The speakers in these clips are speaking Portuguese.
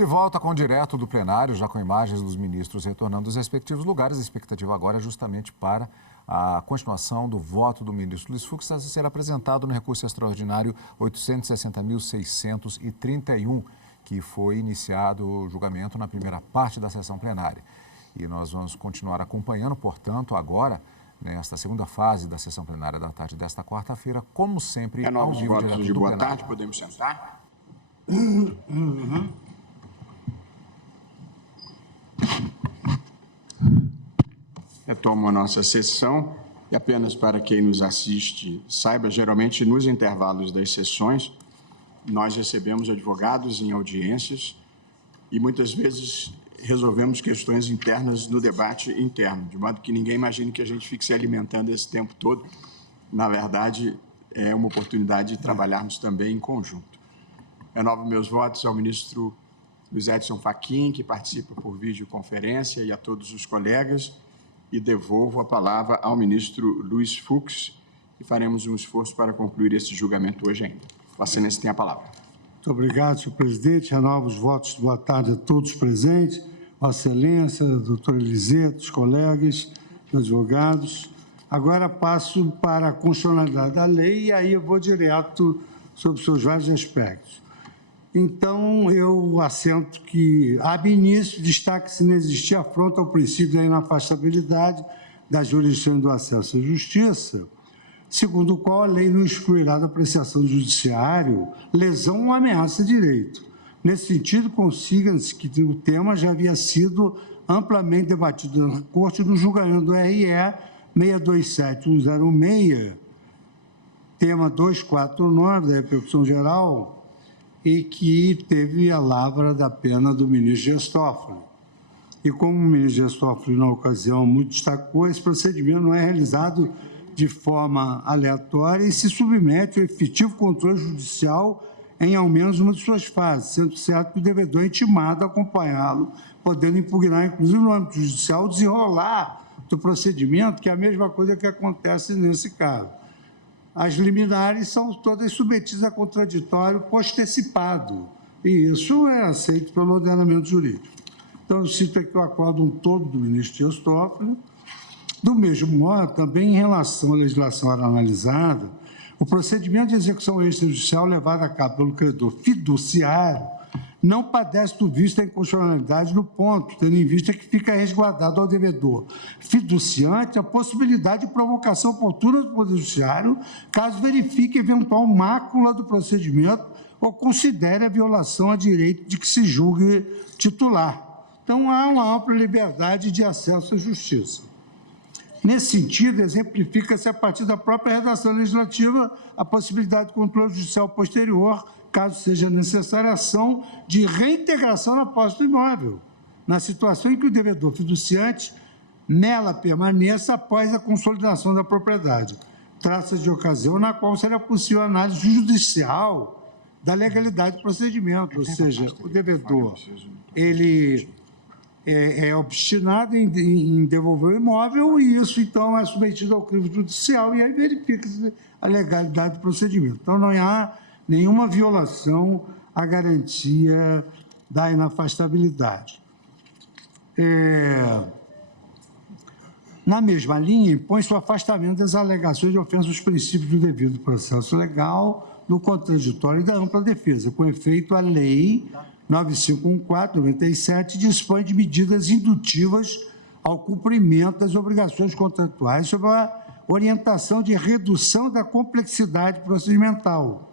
De volta com o direto do plenário, já com imagens dos ministros retornando dos respectivos lugares. A expectativa agora é justamente para a continuação do voto do ministro Luiz Fux a ser apresentado no recurso extraordinário 860.631, que foi iniciado o julgamento na primeira parte da sessão plenária. E nós vamos continuar acompanhando, portanto, agora, nesta segunda fase da sessão plenária da tarde desta quarta-feira, como sempre, ao vivo direto do plenário. Boa tarde, podemos sentar? Retomo a nossa sessão e apenas para quem nos assiste saiba, geralmente nos intervalos das sessões, nós recebemos advogados em audiências e muitas vezes resolvemos questões internas no debate interno, de modo que ninguém imagine que a gente fique se alimentando esse tempo todo. Na verdade, é uma oportunidade de trabalharmos também em conjunto. Renovo meus votos ao ministro Luiz Edson Fachin, que participa por videoconferência, e a todos os colegas, e devolvo a palavra ao ministro Luiz Fux, e faremos um esforço para concluir esse julgamento hoje ainda. Vossa Excelência tem a palavra. Muito obrigado, senhor presidente. Renovo os votos de boa tarde a todos presentes, Vossa Excelência, doutor Elisete, os colegas, advogados. Agora passo para a constitucionalidade da lei e aí eu vou direto sobre seus vários aspectos. Então, eu assento que, ab início, destaque-se não existir afronta ao princípio da inafastabilidade da jurisdição e do acesso à justiça, segundo o qual a lei não excluirá da apreciação do judiciário lesão ou ameaça de direito. Nesse sentido, consiga-se que o tema já havia sido amplamente debatido na Corte no julgamento do RE 627106, tema 249 da repercussão geral, e que teve a lavra da pena do ministro Dias Toffoli. E como o ministro Dias Toffoli, na ocasião, muito destacou, esse procedimento não é realizado de forma aleatória e se submete ao efetivo controle judicial em ao menos uma de suas fases, sendo certo que o devedor é intimado a acompanhá-lo, podendo impugnar, inclusive no âmbito judicial, o desenrolar do procedimento, que é a mesma coisa que acontece nesse caso. As liminares são todas submetidas a contraditório postecipado, e isso é aceito pelo ordenamento jurídico. Então, eu cito aqui o acórdão todo do ministro Dias Toffoli. Do mesmo modo, também em relação à legislação analisada, o procedimento de execução extrajudicial levado a cabo pelo credor fiduciário não padece do vício da inconstitucionalidade no ponto, tendo em vista que fica resguardado ao devedor fiduciante a possibilidade de provocação oportuna do Poder Judiciário, caso verifique eventual mácula do procedimento ou considere a violação a direito de que se julgue titular. Então, há uma ampla liberdade de acesso à justiça. Nesse sentido, exemplifica-se a partir da própria redação legislativa a possibilidade de controle judicial posterior, caso seja necessária ação de reintegração na posse do imóvel, na situação em que o devedor fiduciante nela permaneça após a consolidação da propriedade. Trata-se de ocasião na qual será possível análise judicial da legalidade do procedimento, ou seja, o devedor ele é obstinado em devolver o imóvel e isso, então, é submetido ao crivo judicial e aí verifica-se a legalidade do procedimento. Então, não há nenhuma violação à garantia da inafastabilidade. Na mesma linha, impõe-se o afastamento das alegações de ofensa aos princípios do devido processo legal, do contraditório e da ampla defesa. Com efeito, a Lei 9514/97 dispõe de medidas indutivas ao cumprimento das obrigações contratuais sobre a orientação de redução da complexidade procedimental,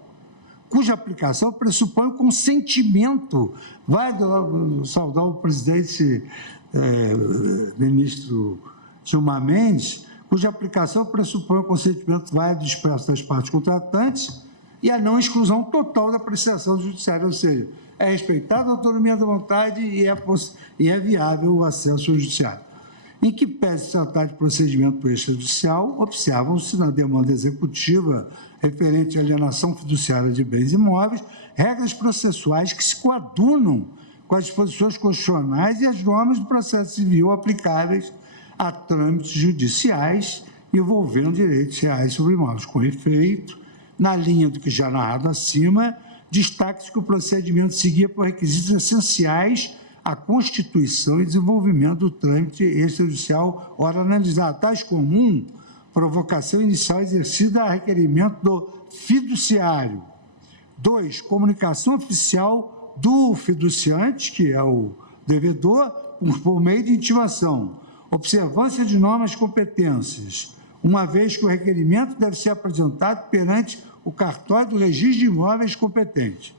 cuja aplicação pressupõe o consentimento, vai saudar o presidente ministro Gilmar Mendes, cuja aplicação pressupõe o consentimento válido expresso das partes contratantes e a não exclusão total da apreciação judiciária, ou seja, é respeitada a autonomia da vontade e é viável o acesso ao judiciário. Em que pese tratar de procedimento extrajudicial, observam-se na demanda executiva referente à alienação fiduciária de bens imóveis, regras processuais que se coadunam com as disposições constitucionais e as normas do processo civil aplicáveis a trâmites judiciais envolvendo direitos reais sobre imóveis. Com efeito, na linha do que já narrado acima, destaque-se que o procedimento seguia por requisitos essenciais à constituição e desenvolvimento do trâmite extrajudicial ora analisado, tais como provocação inicial exercida a requerimento do fiduciário. 2, comunicação oficial do fiduciante, que é o devedor, por meio de intimação. Observância de normas e competências, uma vez que o requerimento deve ser apresentado perante o cartório do registro de imóveis competente.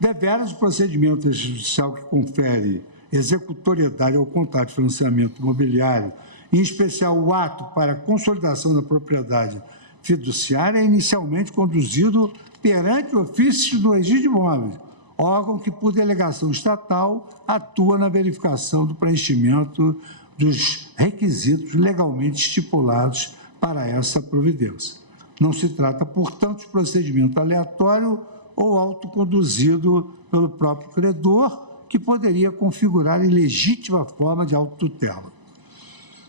Deveras, o procedimento extrajudicial que confere executoriedade ao contrato de financiamento imobiliário, em especial o ato para a consolidação da propriedade fiduciária, é inicialmente conduzido perante o ofício do registro de imóveis, órgão que, por delegação estatal, atua na verificação do preenchimento dos requisitos legalmente estipulados para essa providência. Não se trata, portanto, de procedimento aleatório ou autoconduzido pelo próprio credor, que poderia configurar ilegítima forma de autotutela.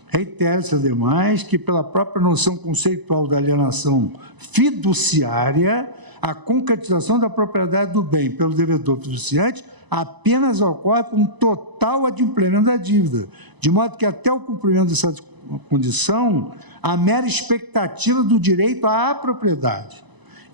Reitera-se, ademais, que, pela própria noção conceitual da alienação fiduciária, a concretização da propriedade do bem pelo devedor fiduciante apenas ocorre com total adimplemento da dívida, de modo que, até o cumprimento dessa condição, a mera expectativa do direito à propriedade.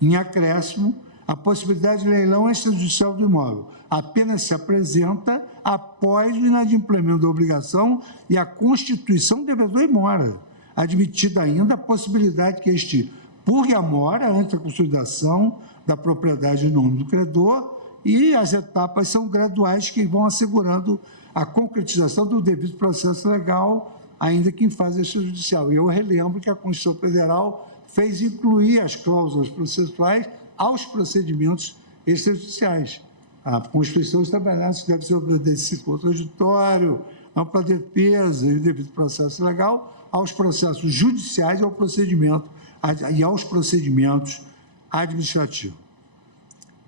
Em acréscimo, a possibilidade de leilão extrajudicial do imóvel apenas se apresenta após o inadimplemento da obrigação e a constituição do devedor em mora, admitida ainda a possibilidade que este purgue a mora antes da consolidação da propriedade em nome do credor, e as etapas são graduais que vão assegurando a concretização do devido processo legal, ainda que em fase extrajudicial. E eu relembro que a Constituição Federal fez incluir as cláusulas processuais aos procedimentos extrajudiciais. A Constituição estabelece que deve ser obedecido contraditório, ampla defesa e devido processo legal aos processos judiciais e aos procedimentos administrativos.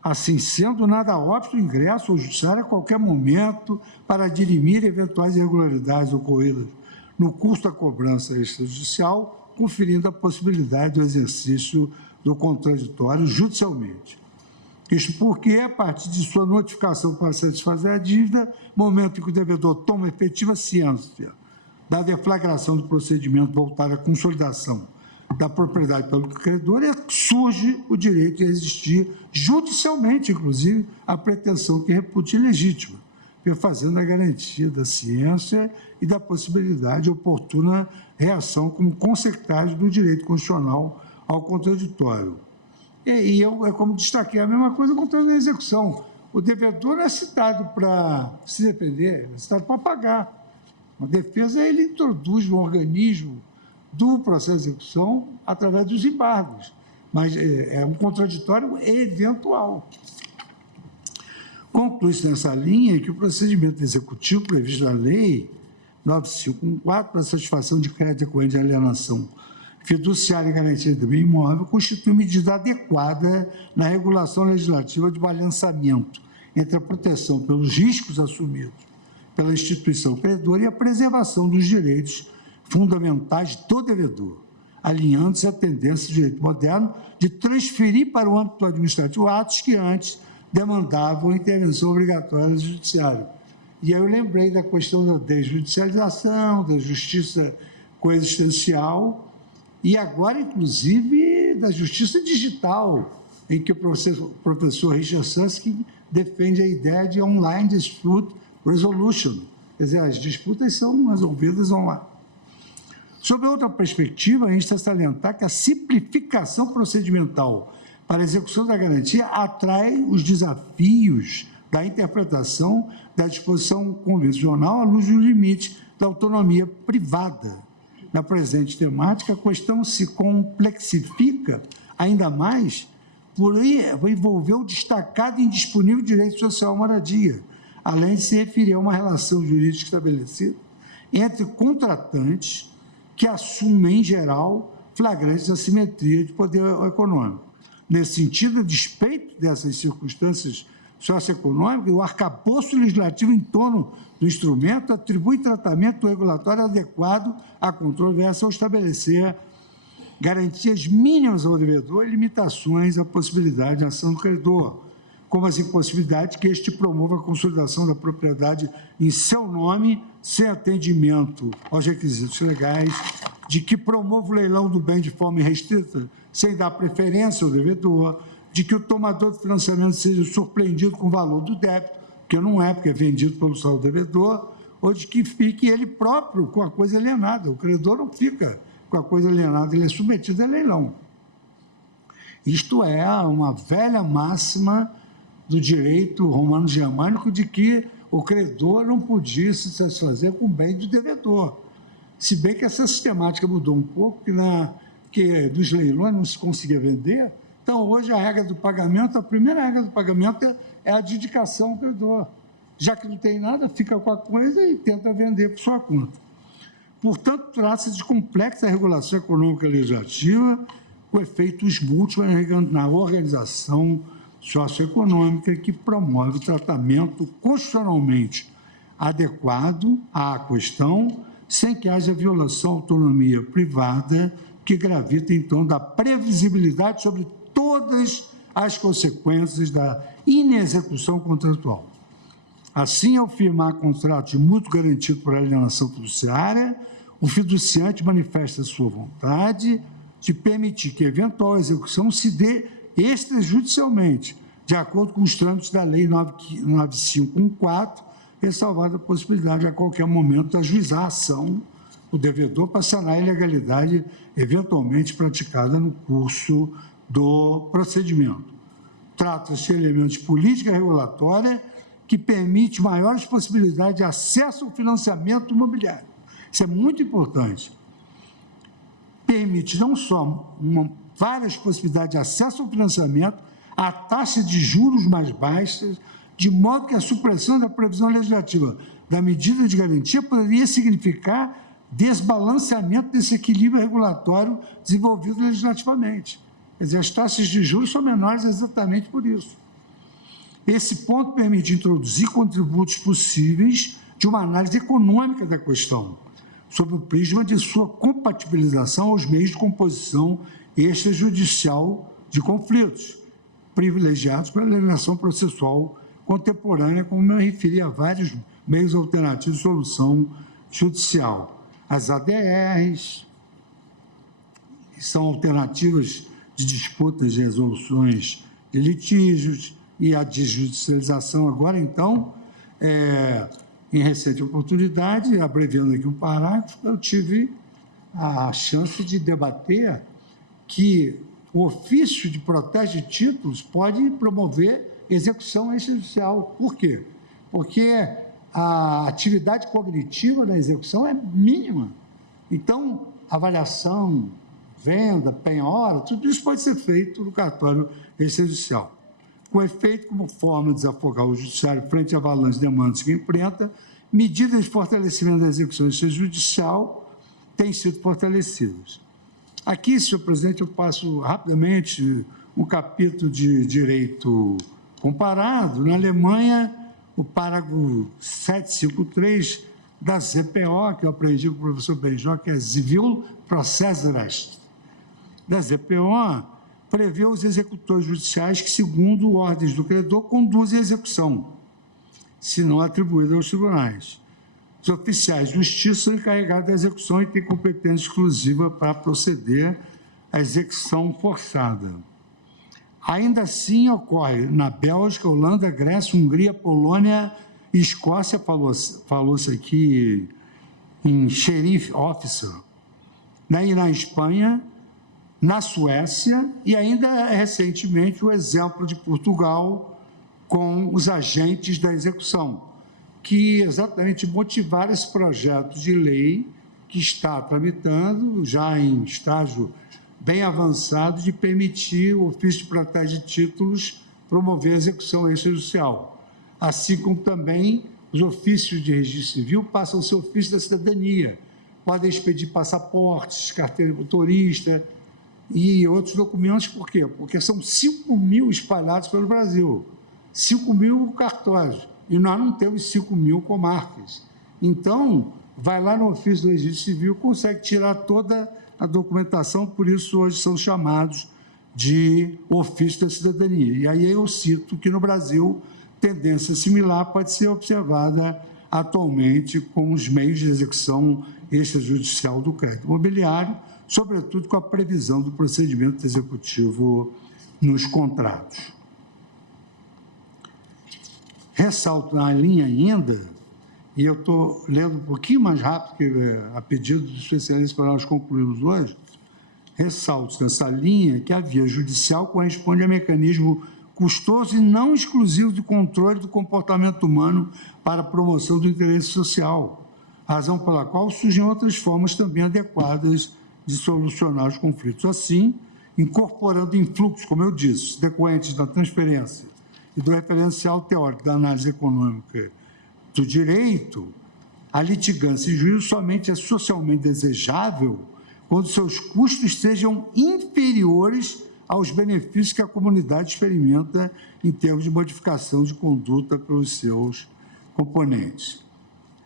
Assim sendo, nada óbvio o ingresso ao judiciário a qualquer momento para dirimir eventuais irregularidades ocorridas no curso da cobrança extrajudicial, conferindo a possibilidade do exercício do contraditório judicialmente. Isto porque, a partir de sua notificação para satisfazer a dívida, momento em que o devedor toma efetiva ciência da deflagração do procedimento voltado à consolidação da propriedade pelo credor, surge o direito de resistir judicialmente, inclusive, à pretensão que reputa ilegítima, fazendo a garantia da ciência e da possibilidade de oportuna reação como consectário do direito constitucional ao contraditório. E eu, como destaquei, a mesma coisa com a execução. O devedor é citado para se defender, é citado para pagar. A defesa, ele introduz no organismo do processo de execução através dos embargos, mas é um contraditório eventual. Conclui-se nessa linha que o procedimento executivo previsto na Lei 9514 para satisfação de crédito decorrente de alienação fiduciária e garantia do bem imóvel constitui medida adequada na regulação legislativa de balanceamento entre a proteção pelos riscos assumidos pela instituição credora e a preservação dos direitos fundamentais do devedor, alinhando-se à tendência do direito moderno de transferir para o âmbito administrativo atos que antes demandavam intervenção obrigatória do judiciário. E aí eu lembrei da questão da desjudicialização, da justiça coexistencial e agora, inclusive, da justiça digital, em que o professor Richard Susskind defende a ideia de online dispute resolution, quer dizer, as disputas são resolvidas online. Sob outra perspectiva, a gente está salientar que a simplificação procedimental para a execução da garantia atrai os desafios da interpretação da disposição convencional à luz do limite da autonomia privada. Na presente temática, a questão se complexifica ainda mais por envolver o destacado e indisponível direito social à moradia, além de se referir a uma relação jurídica estabelecida entre contratantes que assumem, em geral, flagrantes assimetria de poder econômico. Nesse sentido, a despeito dessas circunstâncias socioeconômicas, o arcabouço legislativo em torno do instrumento atribui tratamento regulatório adequado à controvérsia ao estabelecer garantias mínimas ao devedor e limitações à possibilidade de ação do credor, como as impossibilidades que este promova a consolidação da propriedade em seu nome, sem atendimento aos requisitos legais, de que promova o leilão do bem de forma irrestrita, sem dar preferência ao devedor, de que o tomador de financiamento seja surpreendido com o valor do débito, que não é, porque é vendido pelo saldo devedor, ou de que fique ele próprio com a coisa alienada. O credor não fica com a coisa alienada, ele é submetido a leilão. Isto é uma velha máxima do direito romano-germânico de que o credor não podia se satisfazer com o bem do devedor. Se bem que essa sistemática mudou um pouco, que dos leilões não se conseguia vender. Então, hoje, a primeira regra do pagamento é a adjudicação ao credor. Já que não tem nada, fica com a coisa e tenta vender por sua conta. Portanto, trata-se de complexa regulação econômica legislativa, com efeitos múltiplos na organização socioeconômica que promove o tratamento constitucionalmente adequado à questão, sem que haja violação à autonomia privada, que gravita, então, da previsibilidade sobre todas as consequências da inexecução contratual. Assim, ao firmar contrato de mútuo garantido por alienação fiduciária, o fiduciante manifesta sua vontade de permitir que a eventual execução se dê extrajudicialmente, de acordo com os trâmites da Lei 9514, ressalvada a possibilidade, a qualquer momento, de ajuizar a ação do devedor para sanar a ilegalidade eventualmente praticada no curso do procedimento. Trata-se de elementos de política regulatória que permite maiores possibilidades de acesso ao financiamento imobiliário. Isso é muito importante. Permite não só várias possibilidades de acesso ao financiamento, a taxa de juros mais baixas, de modo que a supressão da previsão legislativa da medida de garantia poderia significar desbalanceamento desse equilíbrio regulatório desenvolvido legislativamente. Quer dizer, as taxas de juros são menores exatamente por isso. Esse ponto permite introduzir contributos possíveis de uma análise econômica da questão, sob o prisma de sua compatibilização aos meios de composição extrajudicial de conflitos, privilegiados pela legislação processual contemporânea, como eu referi a vários meios alternativos de solução judicial. As ADRs, que são alternativas de disputas de resoluções de litígios, e a desjudicialização agora, então, em recente oportunidade, abreviando aqui um parágrafo, eu tive a chance de debater que o ofício de protesto de títulos pode promover execução extrajudicial. Por quê? Porque a atividade cognitiva da execução é mínima. Então, avaliação, venda, penhora, tudo isso pode ser feito no cartório extrajudicial. Com efeito, como forma de desafogar o judiciário frente à avalanche de demandas que enfrenta, medidas de fortalecimento da execução extrajudicial têm sido fortalecidas. Aqui, senhor presidente, eu passo rapidamente um capítulo de direito comparado. Na Alemanha, o parágrafo 753 da ZPO, que eu aprendi com o professor Benjó, que é Zivilprozessrecht, da ZPO, prevê os executores judiciais que, segundo ordens do credor, conduzem a execução, se não atribuída aos tribunais. Os oficiais de justiça são encarregados da execução e têm competência exclusiva para proceder à execução forçada. Ainda assim, ocorre na Bélgica, Holanda, Grécia, Hungria, Polônia e Escócia, falou-se aqui em sheriff officer, né? E na Espanha, na Suécia e ainda recentemente o exemplo de Portugal com os agentes da execução, que exatamente motivaram esse projeto de lei que está tramitando, já em estágio bem avançado, de permitir o ofício de protesto de títulos promover a execução extrajudicial, assim como também os ofícios de registro civil passam a ser ofício da cidadania, podem expedir passaportes, carteira de motorista e outros documentos. Por quê? Porque são 5.000 espalhados pelo Brasil, 5.000 cartórios, e nós não temos 5.000 comarcas. Então, vai lá no ofício do registro civil, consegue tirar toda a documentação, por isso hoje são chamados de ofício da cidadania. E aí eu cito que no Brasil, tendência similar pode ser observada atualmente com os meios de execução extrajudicial do crédito imobiliário, sobretudo com a previsão do procedimento executivo nos contratos. Ressalto na linha ainda, e eu estou lendo um pouquinho mais rápido, que a pedido do especialista para nós concluirmos hoje, ressalto nessa linha que a via judicial corresponde a mecanismo custoso e não exclusivo de controle do comportamento humano para a promoção do interesse social, razão pela qual surgem outras formas também adequadas de solucionar os conflitos. Assim, incorporando influxos, como eu disse, decorrentes da transferência e do referencial teórico da análise econômica do direito, a litigância e juízo somente é socialmente desejável quando seus custos sejam inferiores aos benefícios que a comunidade experimenta em termos de modificação de conduta pelos seus componentes.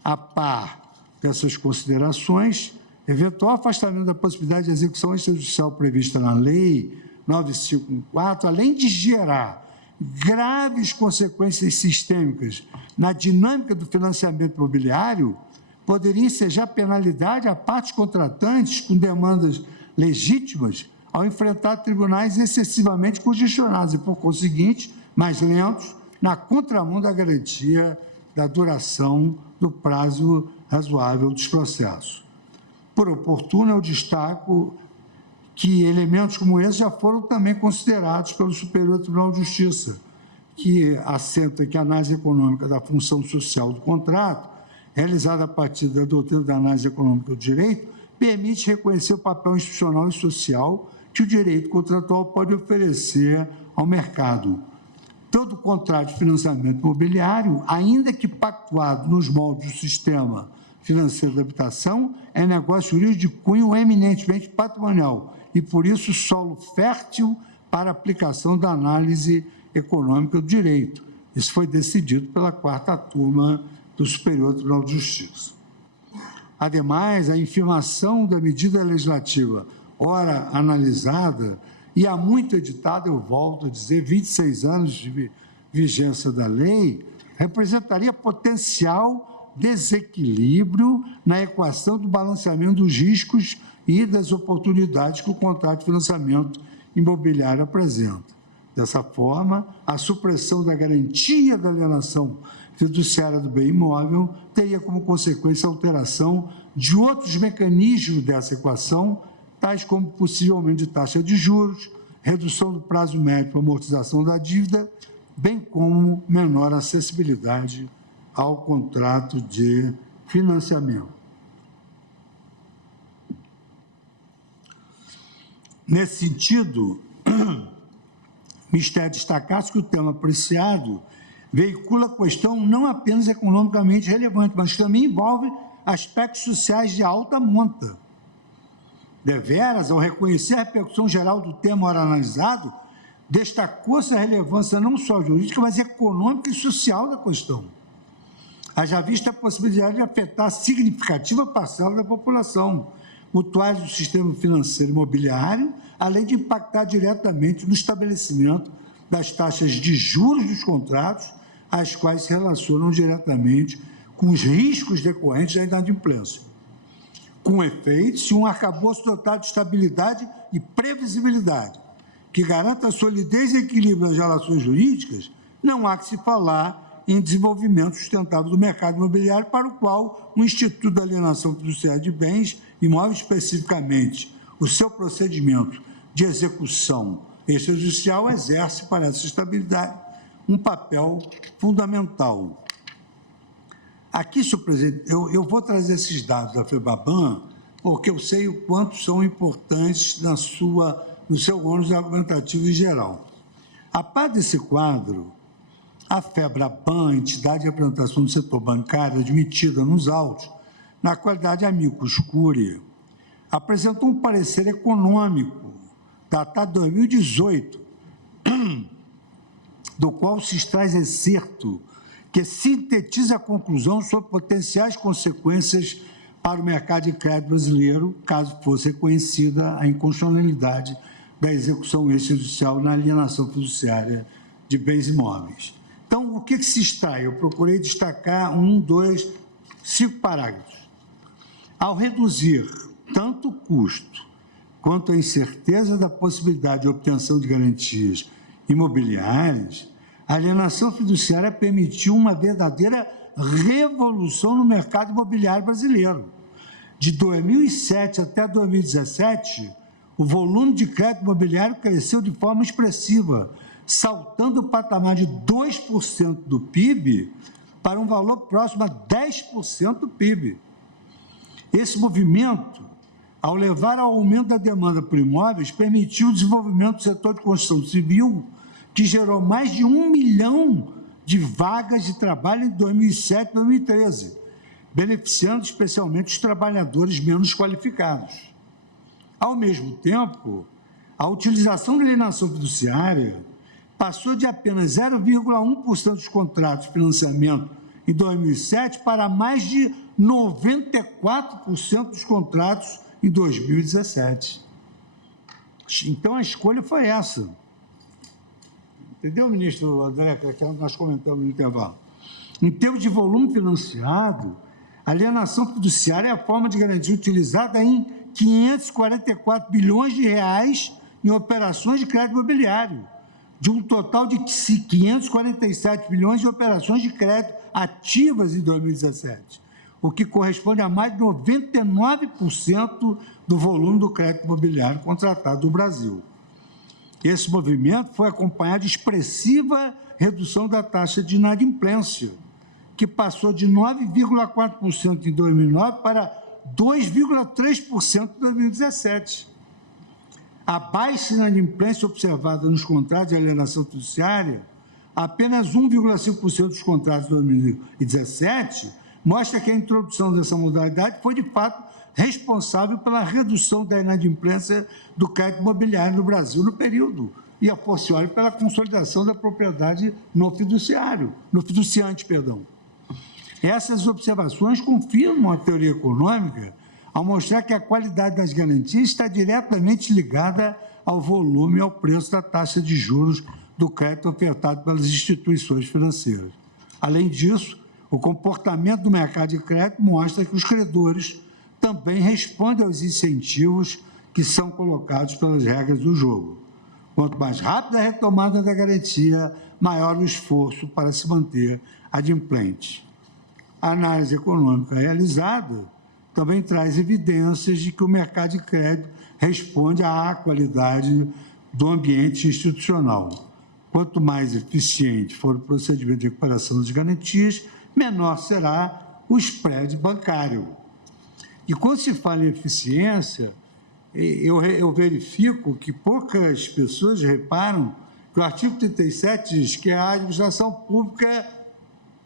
A par dessas considerações, eventual afastamento da possibilidade de execução extrajudicial prevista na Lei 9.514, além de gerar graves consequências sistêmicas na dinâmica do financiamento imobiliário, poderia ensejar penalidade a partes contratantes com demandas legítimas ao enfrentar tribunais excessivamente congestionados e, por conseguinte, mais lentos, na contramão da garantia da duração do prazo razoável dos processos. Por oportuno, eu destaco que elementos como esse já foram também considerados pelo Superior Tribunal de Justiça, que assenta que a análise econômica da função social do contrato, realizada a partir da doutrina da análise econômica do direito, permite reconhecer o papel institucional e social que o direito contratual pode oferecer ao mercado. Todo contrato de financiamento imobiliário, ainda que pactuado nos moldes do sistema financeiro da habitação, é negócio jurídico de cunho eminentemente patrimonial e, por isso, solo fértil para a aplicação da análise econômica do direito. Isso foi decidido pela 4ª turma do Superior Tribunal de Justiça. Ademais, a infirmação da medida legislativa, ora analisada, e há muito editada, eu volto a dizer, 26 anos de vigência da lei, representaria potencial desequilíbrio na equação do balanceamento dos riscos e das oportunidades que o contrato de financiamento imobiliário apresenta. Dessa forma, a supressão da garantia da alienação fiduciária do bem imóvel teria como consequência a alteração de outros mecanismos dessa equação, tais como possivelmente de taxa de juros, redução do prazo médio para amortização da dívida, bem como menor acessibilidade ao contrato de financiamento. Nesse sentido, me está destacar que o tema apreciado veicula a questão não apenas economicamente relevante, mas também envolve aspectos sociais de alta monta. Deveras, ao reconhecer a repercussão geral do tema ora analisado, destacou-se a relevância não só jurídica, mas econômica e social da questão. Haja vista a possibilidade de afetar significativa parcela da população, usuários do sistema financeiro imobiliário, além de impactar diretamente no estabelecimento das taxas de juros dos contratos, as quais se relacionam diretamente com os riscos decorrentes da inadimplência. Com efeito, se um arcabouço dotado de estabilidade e previsibilidade, que garanta a solidez e equilíbrio das relações jurídicas, não há que se falar em desenvolvimento sustentável do mercado imobiliário, para o qual o Instituto da Alienação Fiduciária de Bens Imóveis, especificamente, o seu procedimento de execução extrajudicial, exerce para essa estabilidade um papel fundamental. Aqui, senhor presidente, eu vou trazer esses dados da FEBABAN, porque eu sei o quanto são importantes no seu ônus argumentativo em geral. A par desse quadro, a FEBRABAN, entidade de representação do setor bancário admitida nos autos, na qualidade de amicus curiae, apresentou um parecer econômico, datado de 2018, do qual se extrai excerto que sintetiza a conclusão sobre potenciais consequências para o mercado de crédito brasileiro, caso fosse reconhecida a inconstitucionalidade da execução extrajudicial na alienação fiduciária de bens imóveis. Então, o que se extrai? Eu procurei destacar 5 parágrafos. Ao reduzir tanto o custo quanto a incerteza da possibilidade de obtenção de garantias imobiliárias, a alienação fiduciária permitiu uma verdadeira revolução no mercado imobiliário brasileiro. De 2007 até 2017, o volume de crédito imobiliário cresceu de forma expressiva, saltando o patamar de 2% do PIB para um valor próximo a 10% do PIB. Esse movimento, ao levar ao aumento da demanda por imóveis, permitiu o desenvolvimento do setor de construção civil, que gerou mais de 1 milhão de vagas de trabalho em 2007 e 2013, beneficiando especialmente os trabalhadores menos qualificados. Ao mesmo tempo, a utilização da alienação fiduciária passou de apenas 0,1% dos contratos de financiamento em 2007 para mais de 94% dos contratos em 2017. Então, a escolha foi essa. Entendeu, ministro André, que nós comentamos no intervalo? Em termos de volume financiado, a alienação fiduciária é a forma de garantia utilizada em 544 bilhões de reais em operações de crédito imobiliário, de um total de 547 bilhões de operações de crédito ativas em 2017, o que corresponde a mais de 99% do volume do crédito imobiliário contratado no Brasil. Esse movimento foi acompanhado de expressiva redução da taxa de inadimplência, que passou de 9,4% em 2009 para 2,3% em 2017. A baixa inadimplência observada nos contratos de alienação fiduciária, apenas 1,5% dos contratos de 2017, mostra que a introdução dessa modalidade foi, de fato, responsável pela redução da inadimplência do crédito imobiliário no Brasil no período, e a fortiori pela consolidação da propriedade no fiduciante. Essas observações confirmam a teoria econômica ao mostrar que a qualidade das garantias está diretamente ligada ao volume e ao preço da taxa de juros do crédito ofertado pelas instituições financeiras. Além disso, o comportamento do mercado de crédito mostra que os credores também respondem aos incentivos que são colocados pelas regras do jogo. Quanto mais rápida a retomada da garantia, maior o esforço para se manter adimplente. A análise econômica realizada também traz evidências de que o mercado de crédito responde à qualidade do ambiente institucional. Quanto mais eficiente for o procedimento de recuperação das garantias, menor será o spread bancário. E quando se fala em eficiência, eu verifico que poucas pessoas reparam que o artigo 37 diz que a administração pública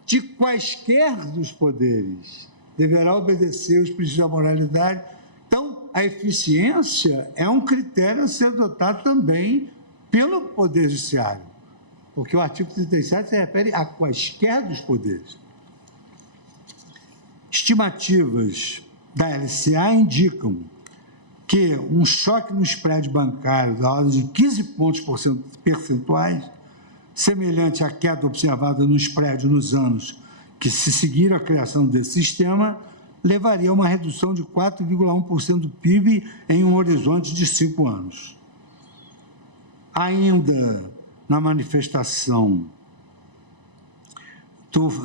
de quaisquer dos poderes deverá obedecer os princípios da moralidade. Então, a eficiência é um critério a ser adotado também pelo Poder Judiciário, porque o artigo 37 se refere a quaisquer dos poderes. Estimativas da LCA indicam que um choque no spread bancário da ordem de 15 pontos percentuais, semelhante à queda observada no spread nos anos que se seguiram a criação desse sistema, levaria a uma redução de 4,1% do PIB em um horizonte de 5 anos. Ainda na manifestação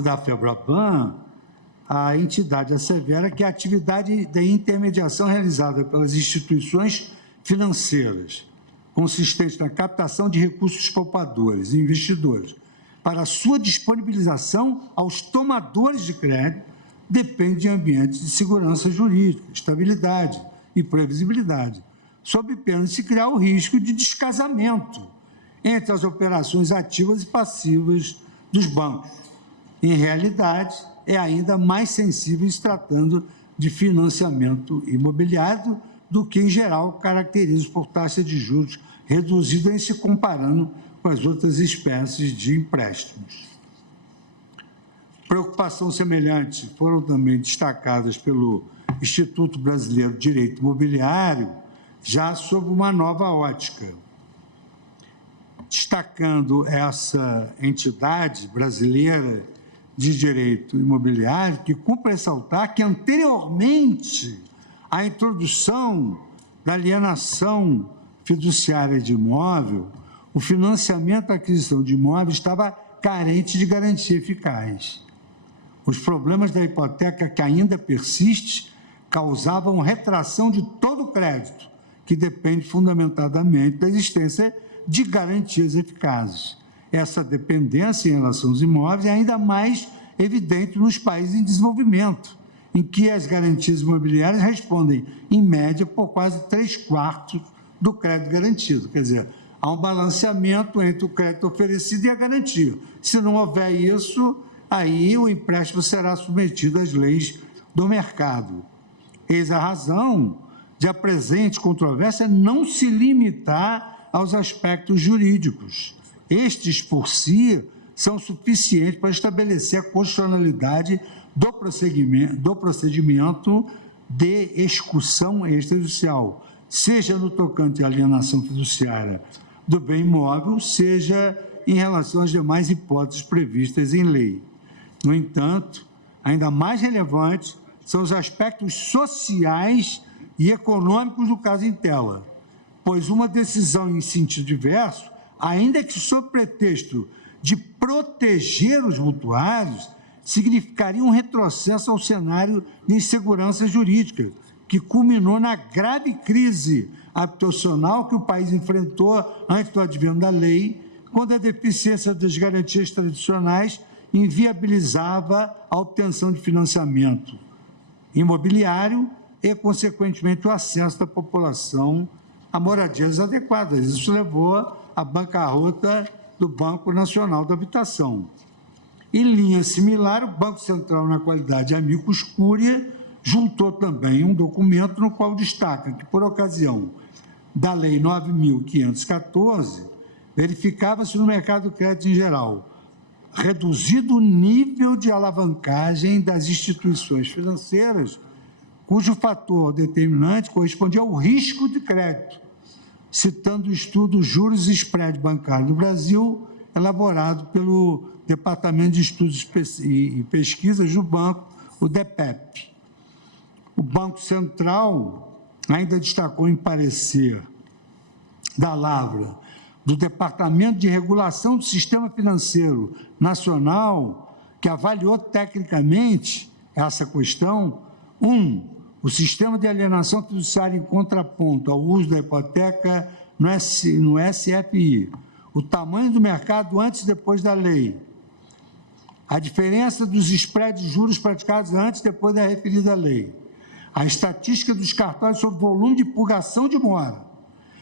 da FEBRABAN, a entidade assevera que a atividade de intermediação realizada pelas instituições financeiras, consistente na captação de recursos poupadores e investidores para sua disponibilização aos tomadores de crédito, depende de ambientes de segurança jurídica, estabilidade e previsibilidade, sob pena de se criar o risco de descasamento entre as operações ativas e passivas dos bancos. Em realidade, é ainda mais sensível se tratando de financiamento imobiliário do que, em geral, caracteriza por taxa de juros reduzida em se comparando com as outras espécies de empréstimos. Preocupação semelhante foram também destacadas pelo Instituto Brasileiro de Direito Imobiliário, já sob uma nova ótica, destacando essa entidade brasileira de direito imobiliário, que cumpre ressaltar que, anteriormente à introdução da alienação fiduciária de imóvel, o financiamento da aquisição de imóveis estava carente de garantia eficaz. Os problemas da hipoteca que ainda persistem causavam retração de todo o crédito, que depende fundamentadamente da existência de garantias eficazes. Essa dependência em relação aos imóveis é ainda mais evidente nos países em desenvolvimento, em que as garantias imobiliárias respondem, em média, por quase 3/4 do crédito garantido. Quer dizer, há um balanceamento entre o crédito oferecido e a garantia. Se não houver isso, aí o empréstimo será submetido às leis do mercado. Eis a razão de a presente controvérsia não se limitar aos aspectos jurídicos. Estes, por si, são suficientes para estabelecer a constitucionalidade do procedimento de execução extrajudicial, seja no tocante à alienação fiduciária do bem imóvel, seja em relação às demais hipóteses previstas em lei. No entanto, ainda mais relevantes são os aspectos sociais e econômicos do caso em tela, pois uma decisão em sentido diverso, ainda que sob pretexto de proteger os mutuários, significaria um retrocesso ao cenário de insegurança jurídica, que culminou na grave crise habitacional que o país enfrentou antes do advento da lei, quando a deficiência das garantias tradicionais inviabilizava a obtenção de financiamento imobiliário e, consequentemente, o acesso da população a moradias adequadas. Isso levou à bancarrota do Banco Nacional da Habitação. Em linha similar, o Banco Central, na qualidade de amicus curiae, juntou também um documento no qual destaca que, por ocasião da Lei 9.514, verificava-se no mercado do crédito em geral reduzido o nível de alavancagem das instituições financeiras, cujo fator determinante correspondia ao risco de crédito, citando o estudo Juros e Spread Bancário do Brasil, elaborado pelo Departamento de Estudos e Pesquisas do Banco, o DEPEP. O Banco Central ainda destacou em parecer da Lavra, do Departamento de Regulação do Sistema Financeiro Nacional, que avaliou tecnicamente essa questão. O sistema de alienação fiduciária em contraponto ao uso da hipoteca no SFI, o tamanho do mercado antes e depois da lei, a diferença dos spreads de juros praticados antes e depois da referida lei, a estatística dos cartórios sobre o volume de purgação de mora,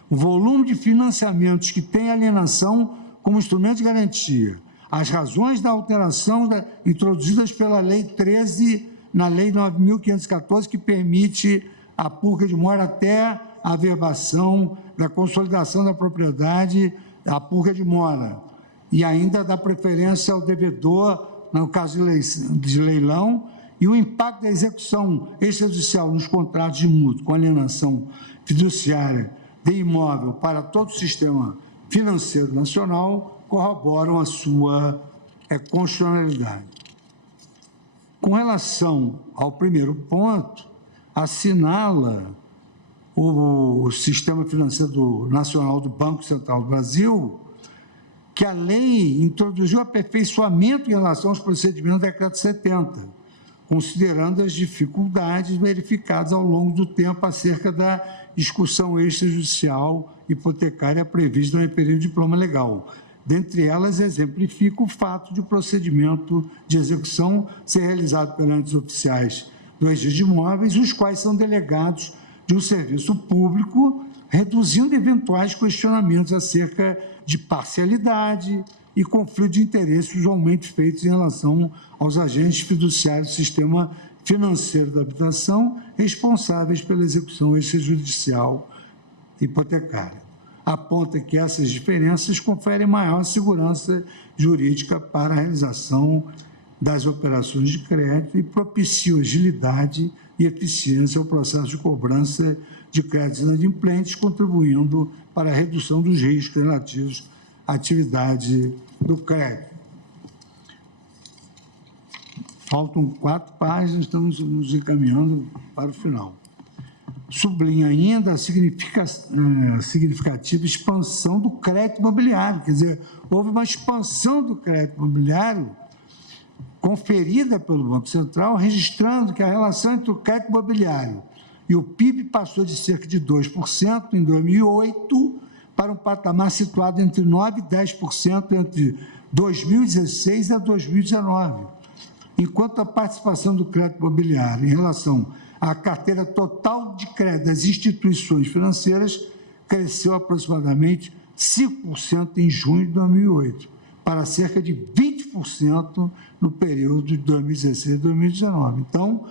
o volume de financiamentos que tem alienação como instrumento de garantia, as razões da alteração introduzidas pela Lei 13, na Lei 9.514, que permite a purga de mora até a averbação da consolidação da propriedade, a purga de mora, e ainda dá preferência ao devedor, no caso de leilão, e o impacto da execução extrajudicial nos contratos de mútuo com alienação fiduciária de imóvel para todo o sistema financeiro nacional corroboram a sua constitucionalidade. Com relação ao primeiro ponto, assinala o Sistema Financeiro Nacional do Banco Central do Brasil que a lei introduziu aperfeiçoamento em relação aos procedimentos do Decreto 70, considerando as dificuldades verificadas ao longo do tempo acerca da discussão extrajudicial hipotecária prevista no referido diploma legal. Dentre elas, exemplifica o fato de o procedimento de execução ser realizado pelos oficiais do registro de imóveis, os quais são delegados de um serviço público, reduzindo eventuais questionamentos acerca de parcialidade e conflito de interesses usualmente feitos em relação aos agentes fiduciários do sistema financeiro da habitação responsáveis pela execução extrajudicial hipotecária. Aponta que essas diferenças conferem maior segurança jurídica para a realização das operações de crédito e propiciam agilidade e eficiência ao processo de cobrança de créditos inadimplentes, contribuindo para a redução dos riscos relativos à atividade do crédito. Faltam 4 páginas, estamos nos encaminhando para o final. Sublinha ainda a significativa expansão do crédito imobiliário, quer dizer, houve uma expansão do crédito imobiliário conferida pelo Banco Central, registrando que a relação entre o crédito imobiliário e o PIB passou de cerca de 2% em 2008 para um patamar situado entre 9% e 10% entre 2016 e 2019, enquanto a participação do crédito imobiliário em relação à carteira total de crédito das instituições financeiras cresceu aproximadamente 5% em junho de 2008, para cerca de 20% no período de 2016 e 2019. Então,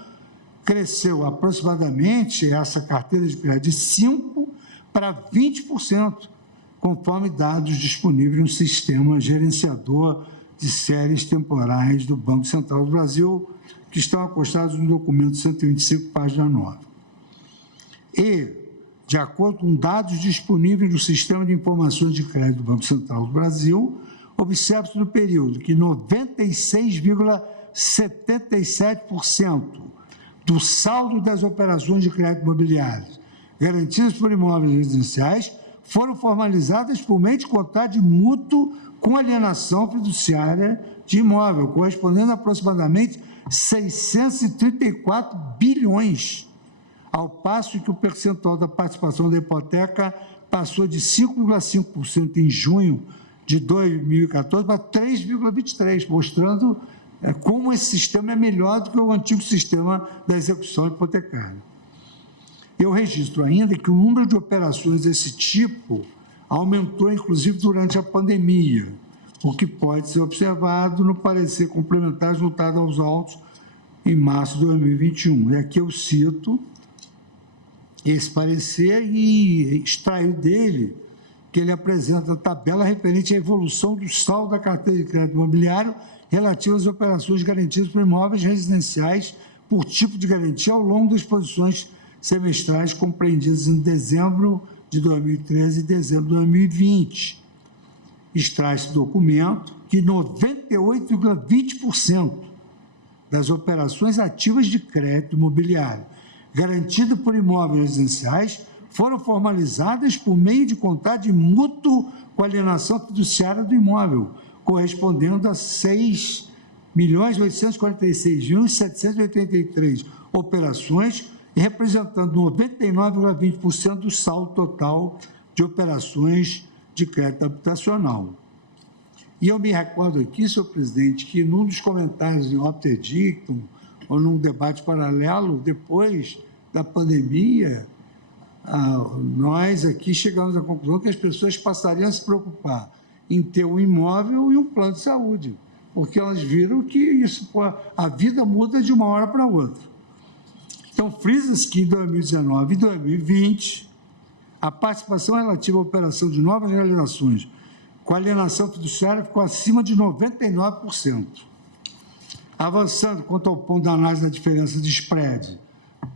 cresceu aproximadamente essa carteira de crédito de 5% para 20%, conforme dados disponíveis no sistema gerenciador de séries temporais do Banco Central do Brasil, que estão acostados no documento 125, página 9. E, de acordo com dados disponíveis no Sistema de Informações de Crédito do Banco Central do Brasil, observa-se no período que 96,77% do saldo das operações de crédito imobiliário garantidas por imóveis residenciais foram formalizadas por meio de contrato de mútuo com alienação fiduciária de imóvel, correspondendo a aproximadamente 634 bilhões, ao passo que o percentual da participação da hipoteca passou de 5,5% em junho de 2014 para 3,23%, mostrando como esse sistema é melhor do que o antigo sistema da execução hipotecária. Eu registro ainda que o número de operações desse tipo aumentou, inclusive, durante a pandemia, o que pode ser observado no parecer complementar juntado aos autos em março de 2021. E aqui eu cito esse parecer e extraio dele que ele apresenta a tabela referente à evolução do saldo da carteira de crédito imobiliário relativa às operações garantidas por imóveis residenciais por tipo de garantia ao longo das posições semestrais compreendidas em dezembro de 2013 e dezembro de 2020. Extrai-se documento que 98,20% das operações ativas de crédito imobiliário garantidas por imóveis residenciais foram formalizadas por meio de contrato de mútuo com alienação fiduciária do imóvel, correspondendo a 6.846.783 operações e representando 99,20% do saldo total de operações de crédito habitacional. E eu me recordo aqui, senhor presidente, que num dos comentários em Opter Dictum, ou num debate paralelo, depois da pandemia, nós aqui chegamos à conclusão que as pessoas passariam a se preocupar em ter um imóvel e um plano de saúde, porque elas viram que isso, a vida muda de uma hora para outra. Então, frisa-se que em 2019 e 2020, a participação relativa à operação de novas realizações com alienação fiduciária ficou acima de 99%. Avançando quanto ao ponto da análise da diferença de spread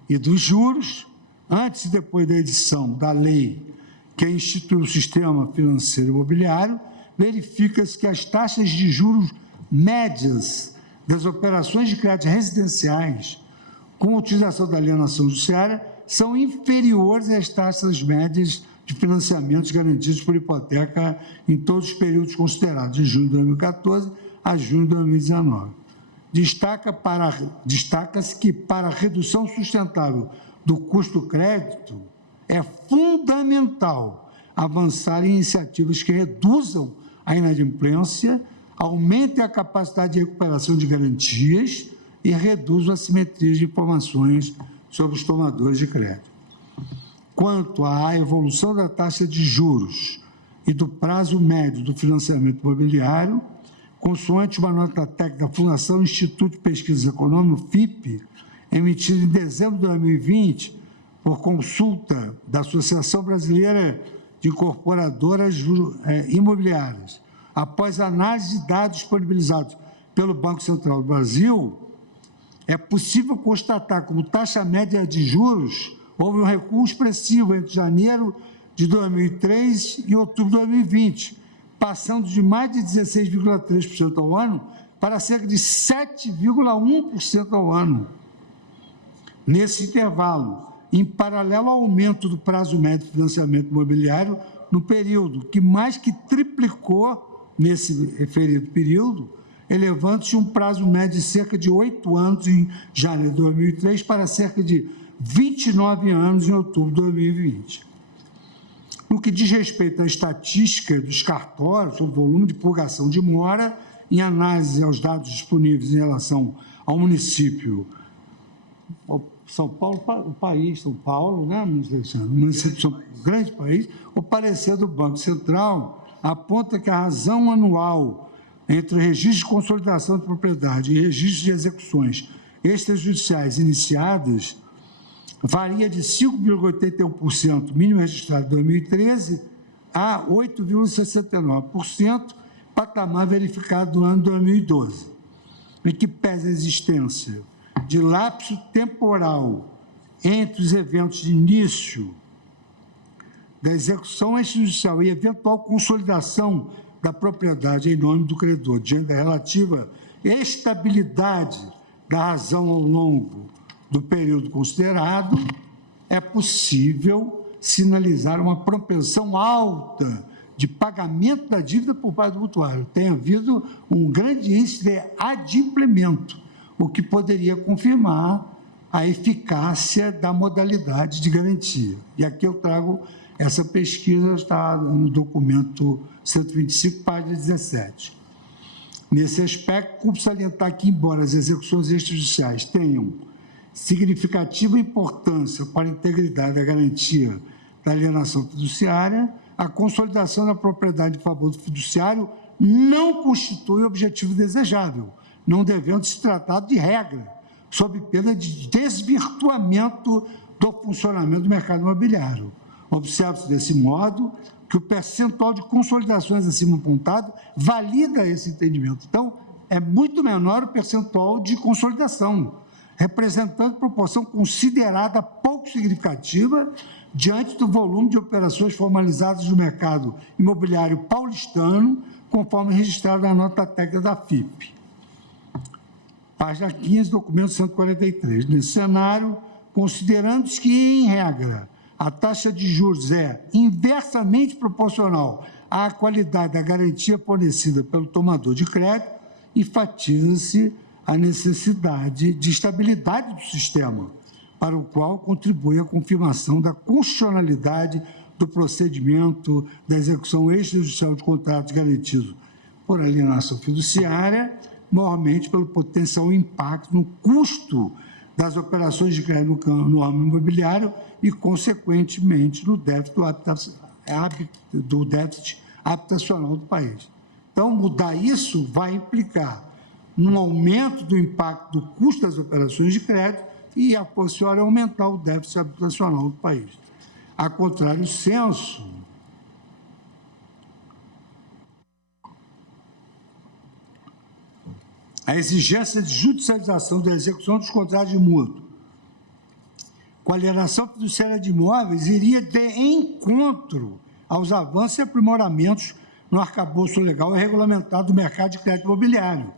e dos juros, antes e depois da edição da lei que institui o sistema financeiro imobiliário, verifica-se que as taxas de juros médias das operações de crédito residenciais com a utilização da alienação judiciária são inferiores às taxas médias de financiamentos garantidos por hipoteca em todos os períodos considerados, de junho de 2014 a junho de 2019. Destaca-se que, para a redução sustentável do custo do crédito, é fundamental avançar em iniciativas que reduzam a inadimplência, aumentem a capacidade de recuperação de garantias e reduzam assimetrias de informações sobre os tomadores de crédito. Quanto à evolução da taxa de juros e do prazo médio do financiamento imobiliário, consoante uma nota técnica da Fundação Instituto de Pesquisas Econômicas, FIPE, emitida em dezembro de 2020, por consulta da Associação Brasileira de Incorporadoras Imobiliárias, após análise de dados disponibilizados pelo Banco Central do Brasil, é possível constatar como taxa média de juros houve um recuo expressivo entre janeiro de 2003 e outubro de 2020, passando de mais de 16,3% ao ano para cerca de 7,1% ao ano. Nesse intervalo, em paralelo ao aumento do prazo médio de financiamento imobiliário no período, que mais que triplicou nesse referido período, elevando-se um prazo médio de cerca de 8 anos em janeiro de 2003 para cerca de 29 anos em outubro de 2020. No que diz respeito à estatística dos cartórios sobre o volume de purgação de mora, em análise aos dados disponíveis em relação ao município, São Paulo, o país, São Paulo, né, o município São Paulo, grande país, o parecer do Banco Central aponta que a razão anual entre o registro de consolidação de propriedade e registro de execuções extrajudiciais iniciadas varia de 5,81% mínimo registrado em 2013 a 8,69%, patamar verificado no ano 2012, em que pese a existência de lapso temporal entre os eventos de início da execução extrajudicial e eventual consolidação da propriedade em nome do credor, diante da relativa estabilidade da razão ao longo do período considerado, é possível sinalizar uma propensão alta de pagamento da dívida por parte do mutuário. Tem havido um grande índice de adimplemento, o que poderia confirmar a eficácia da modalidade de garantia. E aqui eu trago essa pesquisa, está no documento 125, página 17. Nesse aspecto, cumpre salientar que, embora as execuções extrajudiciais tenham significativa importância para a integridade da garantia da alienação fiduciária, a consolidação da propriedade em favor do fiduciário não constitui objetivo desejável, não devendo se tratar de regra, sob pena de desvirtuamento do funcionamento do mercado imobiliário. Observa-se, desse modo, que o percentual de consolidações acima apontado valida esse entendimento. Então, é muito menor o percentual de consolidação, representando proporção considerada pouco significativa diante do volume de operações formalizadas no mercado imobiliário paulistano, conforme registrado na nota técnica da FIP. Página 15, documento 143. Nesse cenário, considerando-se que, em regra, a taxa de juros é inversamente proporcional à qualidade da garantia fornecida pelo tomador de crédito, enfatiza-se a necessidade de estabilidade do sistema, para o qual contribui a confirmação da constitucionalidade do procedimento da execução extrajudicial de contratos garantidos por alienação fiduciária, maiormente pelo potencial impacto no custo das operações de crédito no ramo imobiliário e, consequentemente, no déficit habitacional do país. Então, mudar isso vai implicar num aumento do impacto do custo das operações de crédito e, a posteriori, aumentar o déficit habitacional do país. A contrário senso, a exigência de judicialização da execução dos contratos de mútuo com alienação fiduciária de imóveis iria de encontro aos avanços e aprimoramentos no arcabouço legal e regulamentado do mercado de crédito imobiliário,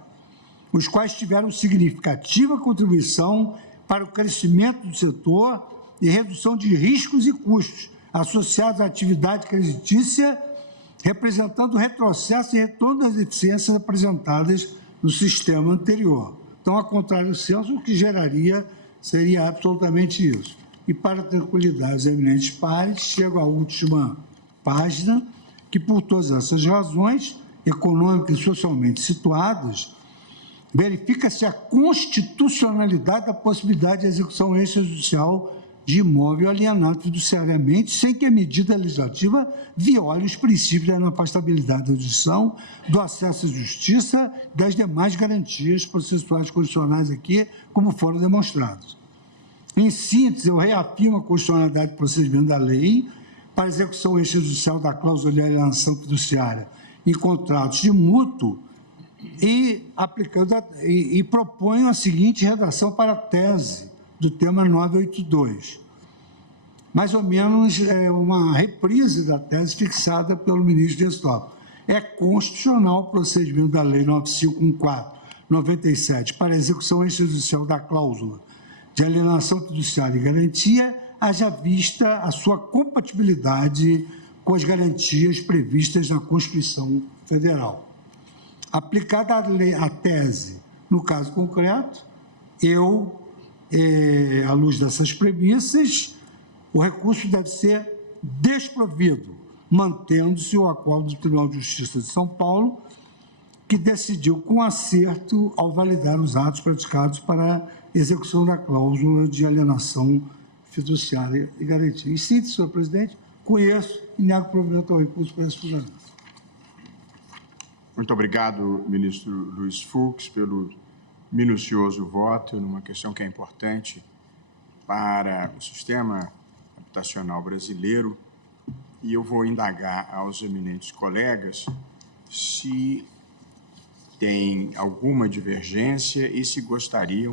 os quais tiveram significativa contribuição para o crescimento do setor e redução de riscos e custos associados à atividade creditícia, representando retrocesso e retorno das deficiências apresentadas no sistema anterior. Então, ao contrário do senso, o que geraria seria absolutamente isso. E, para a tranquilidade dos eminentes pares, chego à última página, que, por todas essas razões, econômicas e socialmente situadas, verifica-se a constitucionalidade da possibilidade de execução extrajudicial de imóvel alienado fiduciariamente, sem que a medida legislativa viole os princípios da inafastabilidade da jurisdição, do acesso à justiça e das demais garantias processuais constitucionais aqui, como foram demonstrados. Em síntese, eu reafirmo a constitucionalidade do procedimento da lei para a execução extrajudicial da cláusula de alienação fiduciária em contratos de mútuo, e proponho a seguinte redação para a tese do tema 982. Mais ou menos uma reprise da tese fixada pelo ministro Dias Toffoli. É constitucional o procedimento da Lei 9514/97 para a execução extrajudicial da cláusula de alienação fiduciária e garantia, haja vista a sua compatibilidade com as garantias previstas na Constituição Federal. Aplicada a tese, no caso concreto, à luz dessas premissas, o recurso deve ser desprovido, mantendo-se o acordo do Tribunal de Justiça de São Paulo, que decidiu com acerto ao validar os atos praticados para a execução da cláusula de alienação fiduciária e garantia. Em síntese, senhor presidente, conheço e nego provimento ao recurso para esse fundamento. Muito obrigado, ministro Luiz Fux, pelo minucioso voto numa questão que é importante para o sistema habitacional brasileiro. E eu vou indagar aos eminentes colegas se tem alguma divergência e se gostariam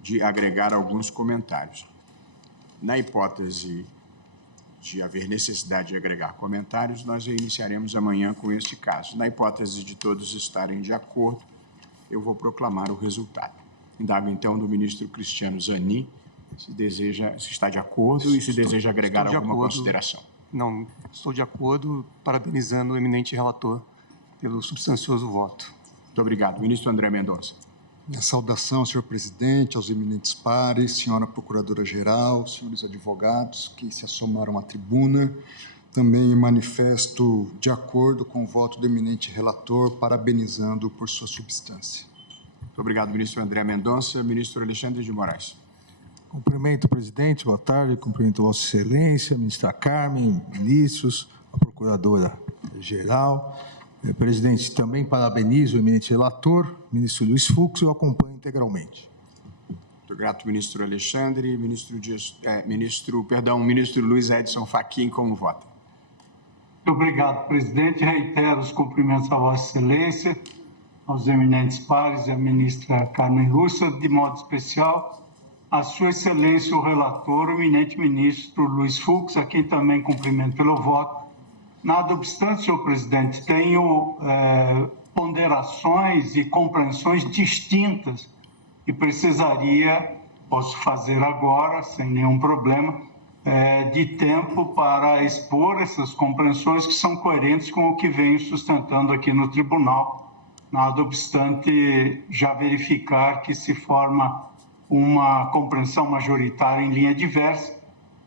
de agregar alguns comentários. Na hipótese de haver necessidade de agregar comentários, nós iniciaremos amanhã com este caso. Na hipótese de todos estarem de acordo, eu vou proclamar o resultado. Indago, então, do ministro Cristiano Zanin, se está de acordo e se deseja agregar alguma consideração. Não, estou de acordo, parabenizando o eminente relator pelo substancioso voto. Muito obrigado. Ministro André Mendonça. Minha saudação, senhor presidente, aos eminentes pares, senhora procuradora-geral, senhores advogados que se assomaram à tribuna. Também manifesto de acordo com o voto do eminente relator, parabenizando por sua substância. Muito obrigado, ministro André Mendonça. Ministro Alexandre de Moraes. Cumprimento o presidente, boa tarde. Cumprimento Vossa Excelência, ministra Carmen, ministros, a procuradora-geral. Presidente, também parabenizo o eminente relator, ministro Luiz Fux, e o acompanho integralmente. Muito grato, ministro Alexandre. Ministro Luiz Edson Fachin, como vota? Muito obrigado, presidente. Reitero os cumprimentos a Vossa Excelência, aos eminentes pares e à ministra Carmen Lúcia, de modo especial a Sua Excelência, o relator, o eminente ministro Luiz Fux, a quem também cumprimento pelo voto. Nada obstante, senhor presidente, tenho ponderações e compreensões distintas e precisaria, posso fazer agora, sem nenhum problema, de tempo para expor essas compreensões que são coerentes com o que venho sustentando aqui no tribunal. Nada obstante, já verificar que se forma uma compreensão majoritária em linha diversa,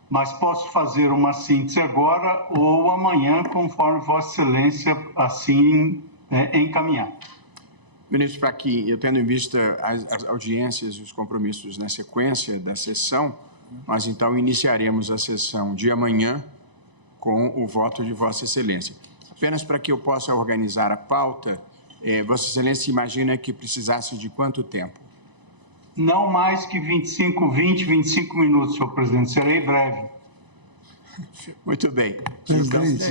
mas posso fazer uma síntese agora ou amanhã, conforme Vossa Excelência assim encaminhar. Ministro Fachin, eu tendo em vista as audiências e os compromissos na sequência da sessão, nós então iniciaremos a sessão de amanhã com o voto de Vossa Excelência. Apenas para que eu possa organizar a pauta, Vossa Excelência imagina que precisasse de quanto tempo? Não mais que 25 minutos, senhor presidente. Serei breve. Muito bem.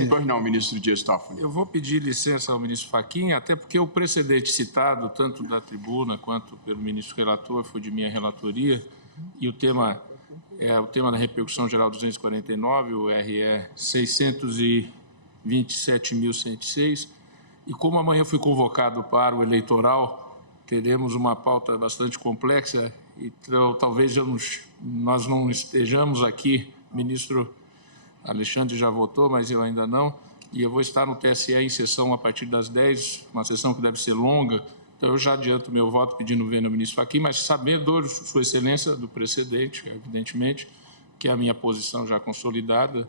Pois não, ministro Dias Toffoli. Eu vou pedir licença ao ministro Fachin, até porque o precedente citado, tanto da tribuna quanto pelo ministro relator, foi de minha relatoria, e o tema é o tema da repercussão geral 249, o RE 627.106, e como amanhã fui convocado para o eleitoral, teremos uma pauta bastante complexa e talvez nós não estejamos aqui, o ministro Alexandre já votou, mas eu ainda não, e eu vou estar no TSE em sessão a partir das 10, uma sessão que deve ser longa, então eu já adianto meu voto pedindo vênia ao ministro Fachin, mas sabedor, Sua Excelência, do precedente, evidentemente, que é a minha posição já consolidada,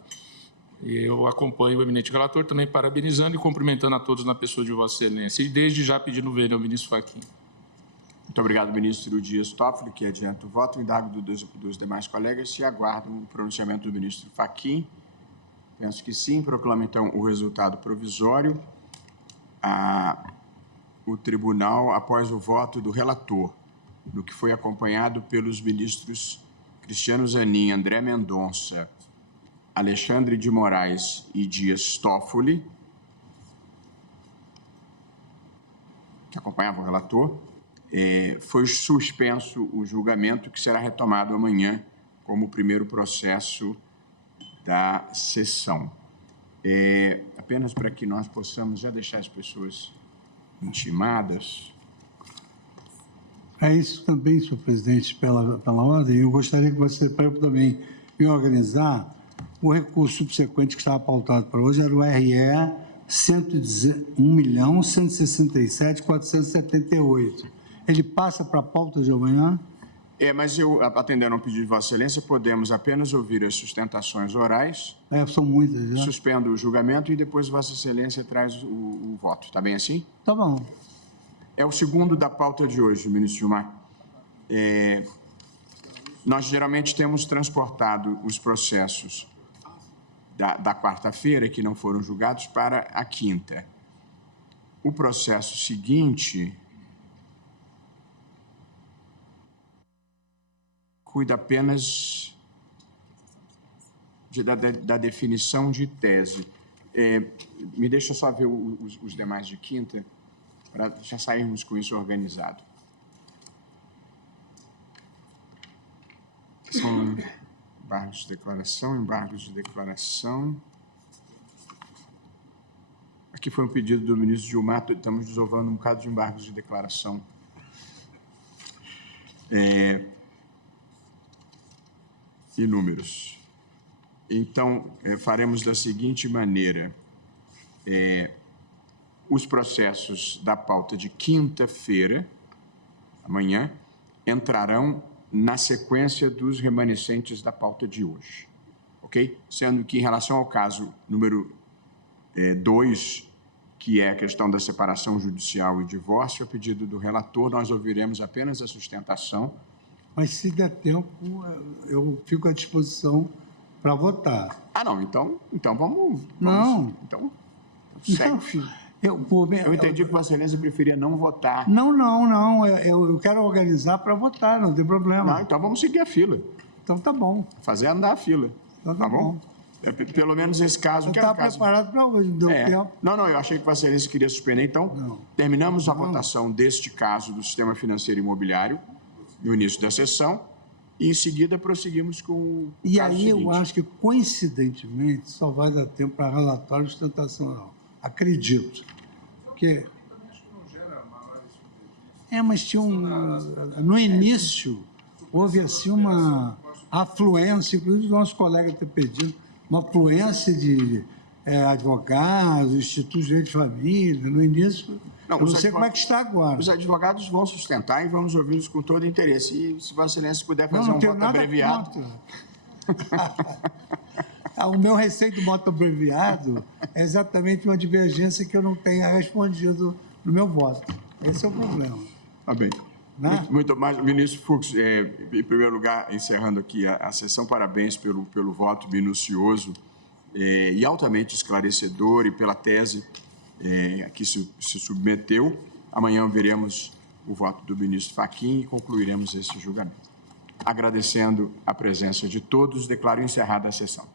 eu acompanho o eminente relator, também parabenizando e cumprimentando a todos na pessoa de Vossa Excelência, e desde já pedindo vênia ao ministro Fachin. Muito obrigado, ministro Dias Toffoli, que adianta o voto. Indago dos demais colegas se aguardam o pronunciamento do ministro Fachin. Penso que sim. Proclamo, então, o resultado provisório. O tribunal, após o voto do relator, no que foi acompanhado pelos ministros Cristiano Zanin, André Mendonça, Alexandre de Moraes e Dias Toffoli, que acompanhava o relator, foi suspenso o julgamento, que será retomado amanhã como o primeiro processo da sessão. Apenas para que nós possamos já deixar as pessoas intimadas. É isso também, senhor presidente, pela ordem. Eu gostaria que você, para eu também me organizar, o recurso subsequente que estava pautado para hoje era o RE 101.167.478. Ele passa para a pauta de amanhã? Mas eu, atendendo ao pedido de Vossa Excelência, podemos apenas ouvir as sustentações orais. São muitas, já. Suspendo o julgamento e depois Vossa Excelência traz o voto. Está bem assim? Tá bom. É o segundo da pauta de hoje, ministro Gilmar. Nós geralmente temos transportado os processos da quarta-feira, que não foram julgados, para a quinta. O processo seguinte cuida apenas da definição de tese. Me deixa só ver os demais de quinta, para já sairmos com isso organizado. São embargos de declaração. Aqui foi um pedido do ministro Gilmar, estamos desovando um bocado de embargos de declaração. E números. Então, faremos da seguinte maneira. Os processos da pauta de quinta-feira, amanhã, entrarão na sequência dos remanescentes da pauta de hoje, ok? Sendo que, em relação ao caso número 2, que é a questão da separação judicial e divórcio, a pedido do relator, nós ouviremos apenas a sustentação. Mas, se der tempo, eu fico à disposição para votar. Não, então vamos... Não. Então, segue, filho. Eu entendi que Vossa Excelência preferia não votar. Não. Eu quero organizar para votar, não tem problema. Então vamos seguir a fila. Então tá bom. Fazer andar a fila. Então tá bom. Pelo menos esse caso... Eu estava preparado para hoje, não deu tempo. Não, eu achei que Vossa Excelência queria suspender. Então, terminamos a votação deste caso do Sistema Financeiro e Imobiliário no início da sessão e, em seguida, prosseguimos com o E caso aí seguinte. Eu acho que, coincidentemente, só vai dar tempo para relatório de sustentação oral. Acredito. Porque... mas tinha no início, houve assim uma afluência, inclusive o nosso colega ter pedido, uma afluência de advogados, institutos de direito de família, no início. Eu não sei como é que está agora. Os advogados vão sustentar e vamos ouvi-los com todo interesse. E, se Vossa Excelência puder fazer um voto abreviado... O meu receio do voto abreviado é exatamente uma divergência que eu não tenha respondido no meu voto. Esse é o problema. Tá bem. Né? Muito mais. Ministro Fux, em primeiro lugar, encerrando aqui a sessão, parabéns pelo voto minucioso e altamente esclarecedor e pela tese que se submeteu. Amanhã veremos o voto do ministro Fachin e concluiremos esse julgamento. Agradecendo a presença de todos, declaro encerrada a sessão.